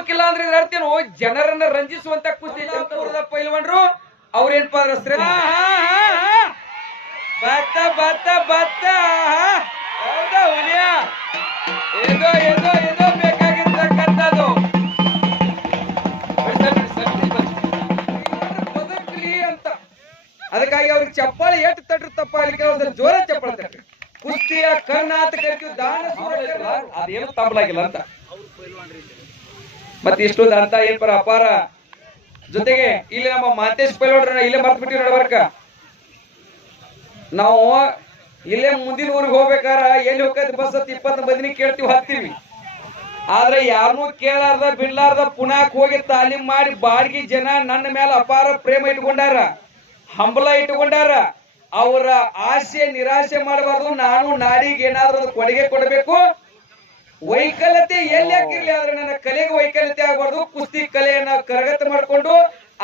ಗೆಲ್ಲಕ್ಕಿಲ್ಲ ಅಂದ್ರೆ ಇದ್ರ ಅರ್ಥ ಏನು? ಜನರನ್ನ ರಂಜಿಸುವಂತ ಕುಸ್ತಿ ಚಂದ್ರಪುರದ ಪೈಲ್ವಾನ್ರು ಅವ್ರೇನ್ಪ ಅಂದ್ರೆ ಬತ್ತ ಬತ್ತ ಬತ್ತ. ಹೌದಾ ಹುಲಿಯ? ಏನೋ ಏನೋ ಏನೋ ಬೇಕಾಗಿರ್ತಕ್ಕಂಥದ್ದು. ಬದುಕ್ಲಿ ಅಂತ. ಅದಕ್ಕಾಗಿ ಅವ್ರಿಗೆ ಚಪ್ಪಾಳೆ ಎಷ್ಟು ತಟ್ಟಿರ್ತಪ್ಪ ಅಲ್ಲಿ ಕೆಲವೊಂದು ಜೋರ ಚಪ್ಪಾಳೆ ತಟ್ಟಿ ಕುಸ್ತಿಯ ಕಣ್ಣಾತ ಅಂತ ಕರಿತೀವಿ ದಾನ. ಅದೇನು ತಪ್ಪಲಾಗಿಲ್ಲ ಅಂತ. ಮತ್ತೆ ಇಷ್ಟೊಂದು ಅಂತ ಏನ್ ಪರ ಅಪಾರ? ಜೊತೆಗೆ ಇಲ್ಲಿ ನಮ್ಮ ಮಾತೇಶ್ ಪೈಲೋಡ್ರನ್ನ ಇಲ್ಲೇ ಮರ್ತ್ ಬಿಟ್ಟಿವಿ ನಡಬರ್ಕ ನಾವು ಇಲ್ಲೇ ಮುಂದಿನ ಊರಿಗೆ ಹೋಗ್ಬೇಕಾರ ಎಲ್ಲಿ ಹೋಗ್ತೈತಿ ಬಸ್ ಹತ್ತಿ ಇಪ್ಪತ್ತು ಮಂದಿನಿ ಕೇಳ್ತೀವಿ, ಹತ್ತೀವಿ. ಆದ್ರೆ ಯಾರನ್ನೂ ಕೇಳಾರ್ದ, ಬಿಡ್ಲಾರ್ದ ಪುನಾಕ್ ಹೋಗಿ ತಾಲೀಮ್ ಮಾಡಿ ಬಾಡಿಗೆ ಜನ ನನ್ನ ಮೇಲೆ ಅಪಾರ ಪ್ರೇಮ ಇಟ್ಕೊಂಡಾರ, ಹಂಬಲ ಇಟ್ಕೊಂಡಾರ. ಅವರ ಆಸೆ ನಿರಾಸೆ ಮಾಡಬಾರ್ದು. ನಾನು ನಾಡಿಗೆ ಏನಾದ್ರೂ ಕೊಡುಗೆ ಕೊಡಬೇಕು. ವೈಕಲ್ಯತೆ ಎಲ್ಲಿ ಹಾಕಿರ್ಲಿ ಆದ್ರೆ ನನ್ನ ಕಲೆಗೆ ವೈಕಲ್ಯತೆ ಆಗಬಾರ್ದು. ಕುಸ್ತಿ ಕಲೆಯನ್ನ ಕರಗತ ಮಾಡ್ಕೊಂಡು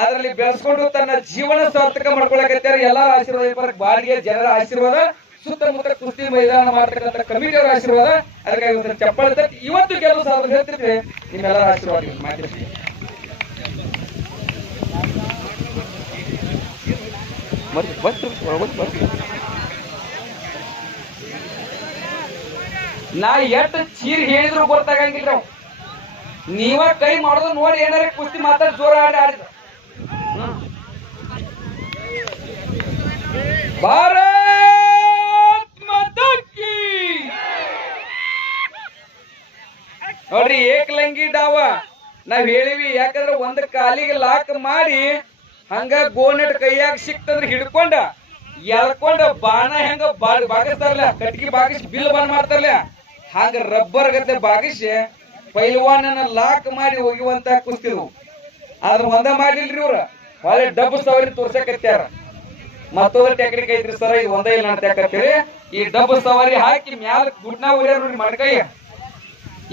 ಅದರಲ್ಲಿ ಬೆಳೆಸ್ಕೊಂಡು ತನ್ನ ಜೀವನ ಸಾರ್ಥಕ ಮಾಡ್ಕೊಳಕತ್ತಾರೆ ಎಲ್ಲರ ಆಶೀರ್ವಾದ. ಬಾಡಿಗೆ ಜನರ ಆಶೀರ್ವಾದ ಸುತ್ತಮುತ್ತ ಕುಸ್ತಿ ಮೈದಾನ ಮಾಡ್ತಕ್ಕಂಥ ಕಮಿಟಿಯವರ ಆಶೀರ್ವಾದ. ಅದಕ್ಕಾಗಿ ಒಂದು ಚಪ್ಪಾಳೆ ಇವತ್ತು ಕೆಲವು ಸಾಧನೆ ಹೇಳ್ತಿದ್ರೆ ನಿಮ್ಮೆಲ್ಲರ ಆಶೀರ್ವಾದ ಮಾತಾಡ್ತೀನಿ ಬರ್ತೀವಿ ಬರ್ರಿ, ನಾ ಎಷ್ಟು ಚೀರ್ ಹೇಳಿದ್ರು ಗೊತ್ತಾಗಂಗಿಲ್ಲ. ನೀವ ಕೈ ಮಾಡೋದು ನೋಡಿ ಏನಾರ ಕುಸ್ತಿ ಮಾತಾಡಿ ಜೋರ ಆಡಿ ಆಡಿದ ಭಾರತ್. ನೋಡ್ರಿ ಏಕಲಂಗಿ ಡಾವ, ನಾವ್ ಹೇಳಿವಿ, ಯಾಕಂದ್ರೆ ಒಂದ್ ಕಾಲಿಗೆ ಲಾಕ್ ಮಾಡಿ ಹಂಗ ಗೋನೆಟ್ ಕೈಯಾಗ ಸಿಕ್ತಂದ್ರ ಹಿಡ್ಕೊಂಡ, ಎಳ್ಕೊಂಡ ಬಾಣ ಹೆಂಗ ಬಾಗಿಸ್ತಾರಲ್ಲ, ಕಟ್ಗಿ ಬಾಗಿಸಿ ಬಿಲ್ ಬಂದ್ ಮಾಡ್ತಾರಲ್ಲ ಹಂಗ ರಬ್ಬರ್ ಗತೆ ಬಾಗಿಸಿ ಪೈಲ್ವಾನನ ಲಾಕ್ ಮಾಡಿ ಹೋಗುವಂತ ಕುಸ್ತಿದ್ವು ಆದ್ರ ಒಂದ ಮಾಡಿಲ್ರಿ ಇವ್ರ. ಹೊಳೆ ಡಬ್ಬು ಸವರಿ ತೋರ್ಸಕತ್ಯಾರ. ಮತ್ತೊಂದು ಟೆಕ್ನಿಕ್ ಐತ್ರಿ ಸರ ಇದು ಒಂದೇ ಇಲ್ಲ ಅಂತ ಈ ಡಬ್ಬು ಸವಾರಿ ಹಾಕಿ ಮ್ಯಾಲ ಗುಡ್ನ ಉರಿಯಾರ ನೋಡಿ ಮಡ್ಕೈ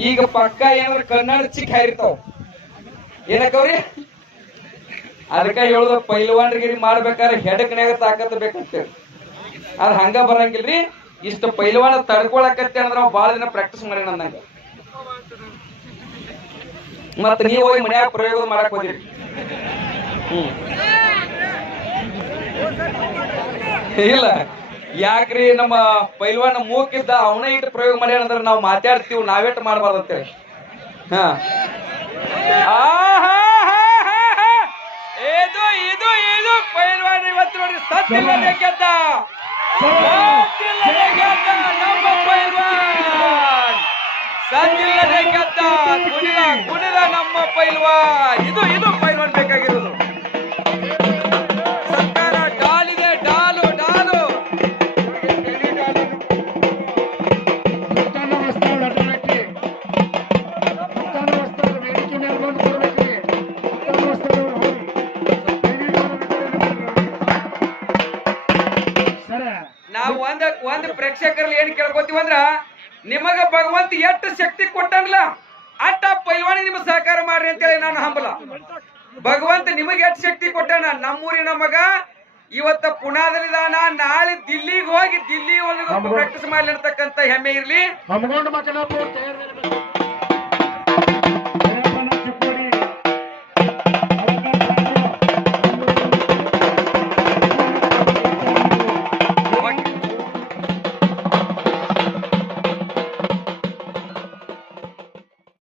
ಈಗ ಪಕ್ಕ ಏನಾದ್ರು ಕನ್ನಡ ಚಿಕ್ಕ ಹಾರಿರ್ತಾವ. ಏನಕ್ಕವ್ರಿ ಅದಕ್ಕ ಹೇಳುದ ಪೈಲ್ವಾನ್ರಿಗಿರಿ ಮಾಡ್ಬೇಕಾದ್ರೆ ಹೆಡಕನ್ಯಾಗ ತಾಕತ್ ಬೇಕಂತೇಳಿ. ಅದ್ ಹಂಗ ಬರಂಗಿಲ್ರಿ. ಇಷ್ಟ ಪೈಲ್ವಾನ ತಡ್ಕೊಳಕತ್ತೆ ಅಂದ್ರೆ ನಾವು ಬಹಳ ದಿನ ಪ್ರಾಕ್ಟೀಸ್ ಮಾಡಿ ಅಂದಂಗ. ಮತ್ತ ನೀವು ಹೋಗಿ ಮನ್ಯಾಗ ಪ್ರಯೋಗ ಮಾಡಕ್ ಹೋದಿರಿ. ಇಲ್ಲ, ಯಾಕ್ರಿ ನಮ್ಮ ಪೈಲ್ವಾನ ಮೂಕಿದ್ದ ಅವನ ಇಟ್ಟು ಪ್ರಯೋಗ ಮಾಡ್ಯಾನ ಅಂದ್ರೆ ನಾವು ಮಾತಾಡ್ತೀವಿ ನಾವೇಟ್ ಮಾಡಬಾರ್ದು ಅಂತೇಳಿ. ಹಾ. ಇದು ಇದು ಇದು ಪೈಲ್ವಾನ ಇವತ್ತು ನೋಡಿ ಸತ್ಯ ಸತ್ತಿಲ್ಲದೆ ಗೆದ್ದ ಕುಣಿದ ಕುಣಿದ ನಮ್ಮ ಪೈಲ್ವಾನ್. ಇದು ಇದು ಪೈಲ್ವಾನ್ ಬೇಕಾಗಿರೋದು. ನಾವು ಒಂದ ಒಂದ್ ಪ್ರೇಕ್ಷಕರಲ್ಲಿ ಏನ್ ಕೇಳ್ಕೊತೀವಿ ಅಂದ್ರ ನಿಮಗ ಭಗವಂತ ಎಷ್ಟು ಶಕ್ತಿ ಕೊಟ್ಟನ್ಲ ಅಟ್ಟ ಪೈಲ್ವಾಣಿ ನಿಮ್ ಸಹಕಾರ ಮಾಡ್ರಿ ಅಂತೇಳಿ ನಾನು ಹಂಬಲ. ಭಗವಂತ ನಿಮಗೆ ಎಷ್ಟು ಶಕ್ತಿ ಕೊಟ್ಟಣ ನಮ್ಮೂರಿನ ಮಗ ಇವತ್ತ ಪುಣಾದಲ್ಲಿದಾನ ನಾಳೆ ದಿಲ್ಲಿಗೆ ಹೋಗಿ ದಿಲ್ಲಿ ಒಂದು ಪ್ರಾಕ್ಟೀಸ್ ಮಾಡ್ಲಿರ್ತಕ್ಕಂತ ಹೆಮ್ಮೆ ಇರ್ಲಿ.